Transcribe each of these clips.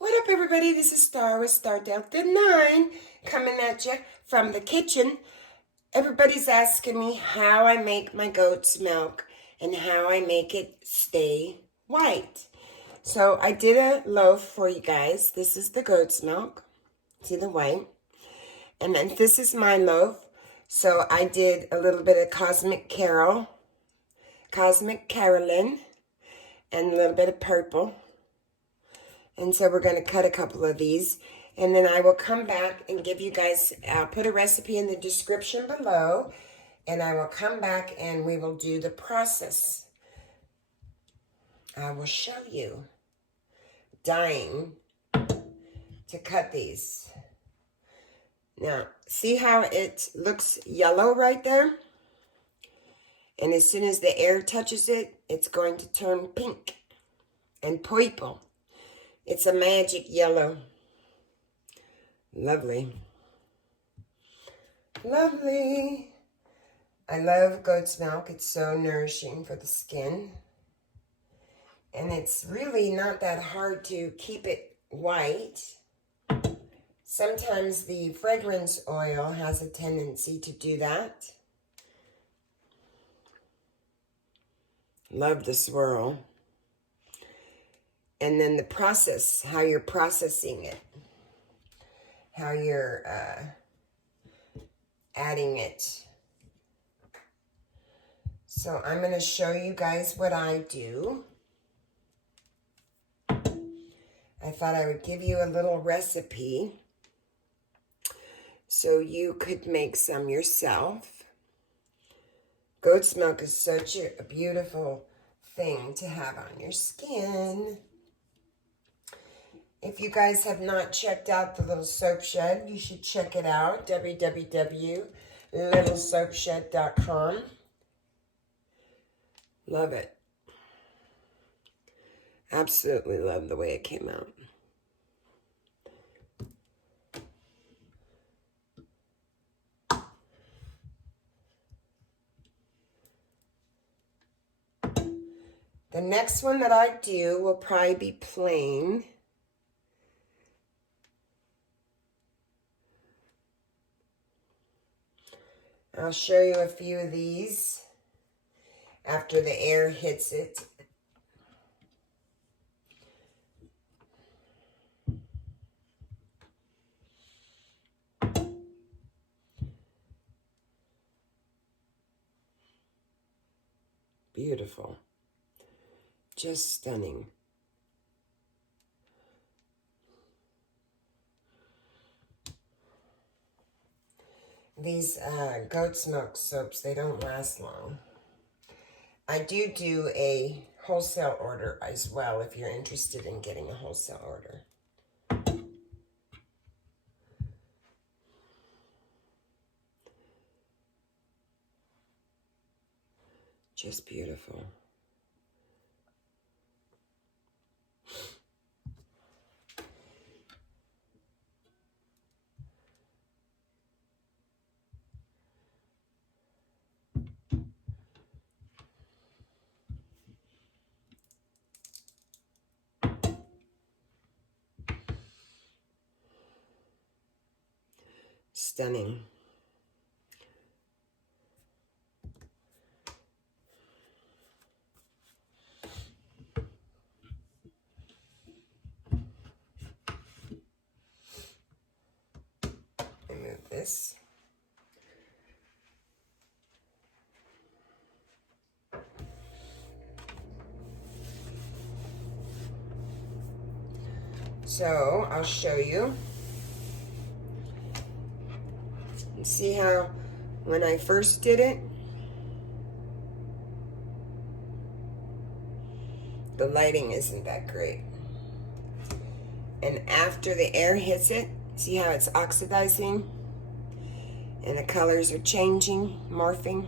What up, everybody? This is Star with Star Delta 9 coming at you from the kitchen. Everybody's asking me how I make my goat's milk and how I make it stay white. So I did a loaf for you guys. This is the goat's milk. See the white? And then this is my loaf. So I did a little bit of Cosmic Carolyn, and a little bit of purple. And so we're going to cut a couple of these. And then I will come back and give you guys, I'll put a recipe in the description below. And I will come back and we will do the process. I will show you dyeing to cut these. Now, see how it looks yellow right there? And as soon as the air touches it, it's going to turn pink and purple. It's a magic yellow. Lovely. Lovely. I love goat's milk. It's so nourishing for the skin. And it's really not that hard to keep it white. Sometimes the fragrance oil has a tendency to do that. Love the swirl. And then the process, how you're processing it, how you're adding it. So I'm going to show you guys what I do. I thought I would give you a little recipe so you could make some yourself. Goat's milk is such a beautiful thing to have on your skin. If you guys have not checked out the Little Soap Shed, you should check it out, www.littlesoapshed.com. Love it. Absolutely love the way it came out. The next one that I do will probably be plain. I'll show you a few of these after the air hits it. Beautiful. Just stunning. These goat's milk soaps, they don't last long. I do a wholesale order as well if you're interested in getting a wholesale order. Just beautiful. Stunning. Remove this. So I'll show you. See how when I first did it, the lighting isn't that great. And after the air hits it, see how it's oxidizing? And the colors are changing, morphing.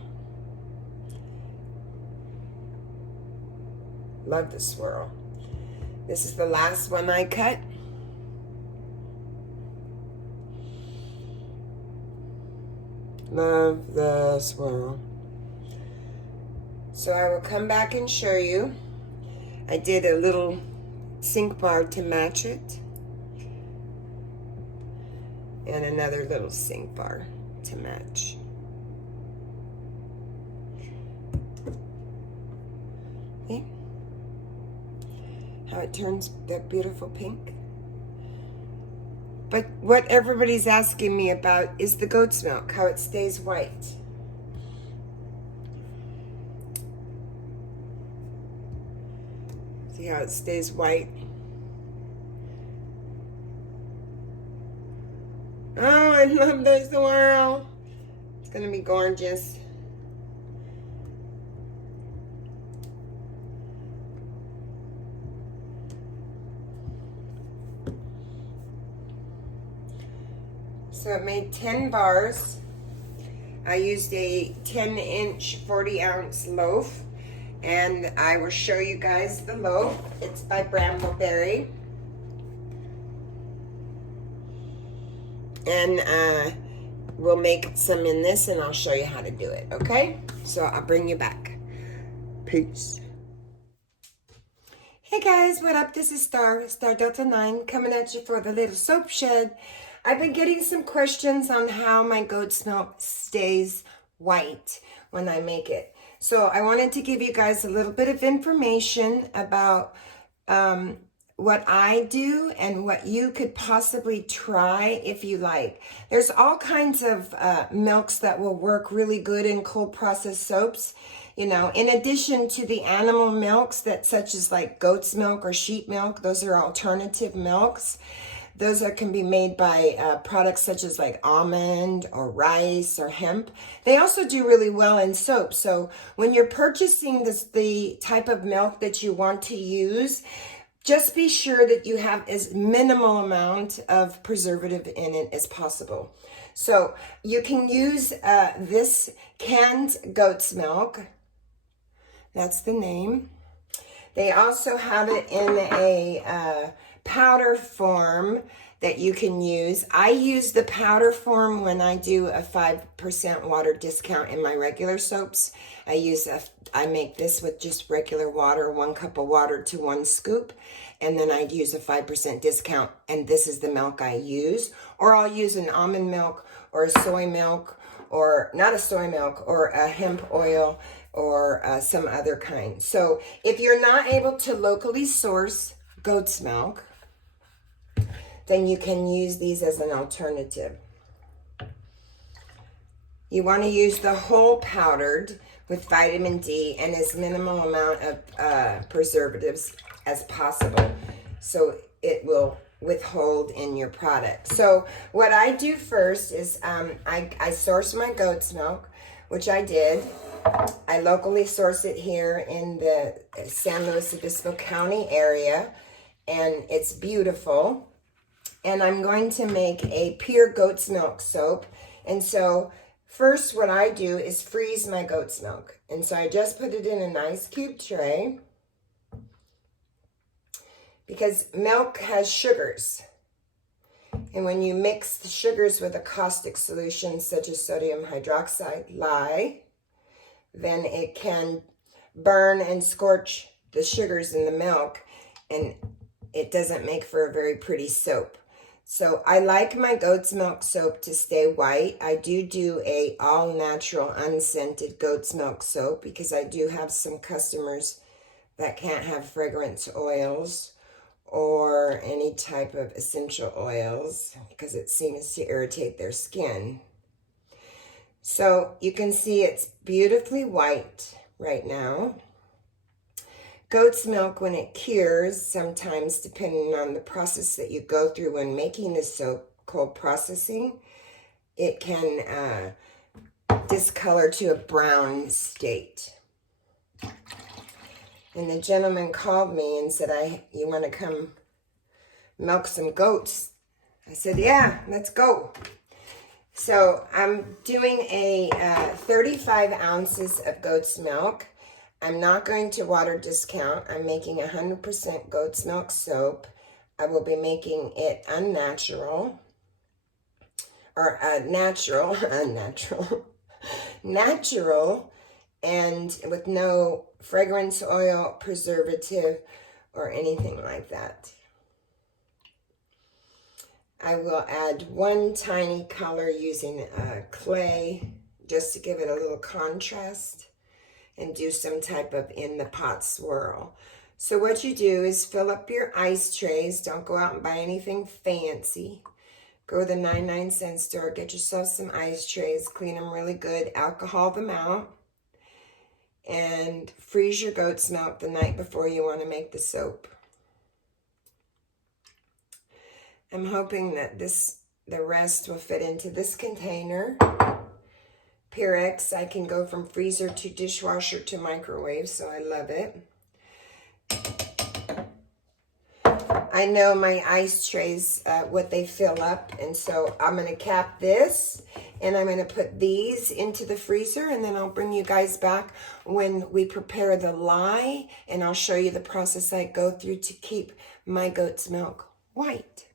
Love the swirl. This is the last one I cut. Love the swirl. So I will come back and show you. I did a little sink bar to match it. And another little sink bar to match. See how it turns that beautiful pink? But what everybody's asking me about is the goat's milk, how it stays white. See how it stays white? Oh, I love this swirl. It's gonna be gorgeous. So it made 10 bars. I used a 10-inch 40-ounce loaf, and I will show you guys the loaf. It's by Brambleberry. And we'll make some in this, and I'll show you how to do it, okay? So I'll bring you back. Peace. Hey guys, what up? This is Star Delta 9, coming at you for the little soap shed. I've been getting some questions on how my goat's milk stays white when I make it. So I wanted to give you guys a little bit of information about what I do and what you could possibly try if you like. There's all kinds of milks that will work really good in cold processed soaps. You know, in addition to the animal milks that such as like goat's milk or sheep milk, those are alternative milks. Those can be made by products such as like almond or rice or hemp. They also do really well in soap. So when you're purchasing the type of milk that you want to use, just be sure that you have as minimal amount of preservative in it as possible. So you can use this canned goat's milk. That's the name. They also have it in a powder form that you can use. I use the powder form when I do a 5% water discount in my regular soaps. I make this with just regular water, 1 cup of water to 1 scoop, and then I'd use a 5% discount, and this is the milk I use. Or I'll use an almond milk or a soy milk, or not a soy milk, or a hemp oil, or some other kind. So if you're not able to locally source goat's milk, then you can use these as an alternative. You want to use the whole powdered with vitamin D and as minimal amount of preservatives as possible, so it will withhold in your product. So what I do first is I source my goat's milk, which I did. I locally source it here in the San Luis Obispo County area, and it's beautiful. And I'm going to make a pure goat's milk soap. And so first what I do is freeze my goat's milk. And so I just put it in an ice cube tray, because milk has sugars. And when you mix the sugars with a caustic solution such as sodium hydroxide, lye, then it can burn and scorch the sugars in the milk, and it doesn't make for a very pretty soap. So I like my goat's milk soap to stay white. I do a all natural unscented goat's milk soap because I do have some customers that can't have fragrance oils or any type of essential oils because it seems to irritate their skin. So you can see it's beautifully white right now. Goat's milk, when it cures, sometimes depending on the process that you go through when making the soap, cold processing, it can discolor to a brown state. And the gentleman called me and said, you want to come milk some goats? I said, yeah, let's go. So I'm doing a 35 ounces of goat's milk. I'm not going to water discount. I'm making 100% goat's milk soap. I will be making it unnatural, or natural, unnatural, natural, and with no fragrance oil, preservative, or anything like that. I will add one tiny color using clay just to give it a little contrast and do some type of in the pot swirl. So what you do is fill up your ice trays. Don't go out and buy anything fancy. Go to the 99-cent store, get yourself some ice trays, clean them really good, alcohol them out, and freeze your goat's milk the night before you want to make the soap. I'm hoping that the rest will fit into this container. Pyrex, I can go from freezer to dishwasher to microwave, so I love it. I know my ice trays, what they fill up, and so I'm going to cap this, and I'm going to put these into the freezer, and then I'll bring you guys back when we prepare the lye, and I'll show you the process I go through to keep my goat's milk white.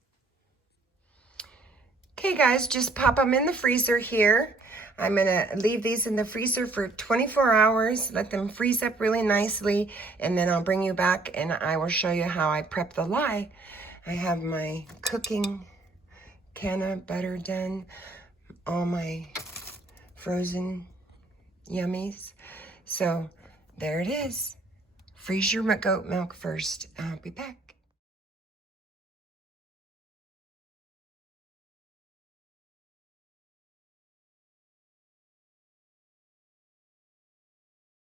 Okay guys, just pop them in the freezer here. I'm gonna leave these in the freezer for 24 hours, let them freeze up really nicely, and then I'll bring you back and I will show you how I prep the lye. I have my cooking can of butter done, all my frozen yummies. So there it is. Freeze your goat milk first. I'll be back.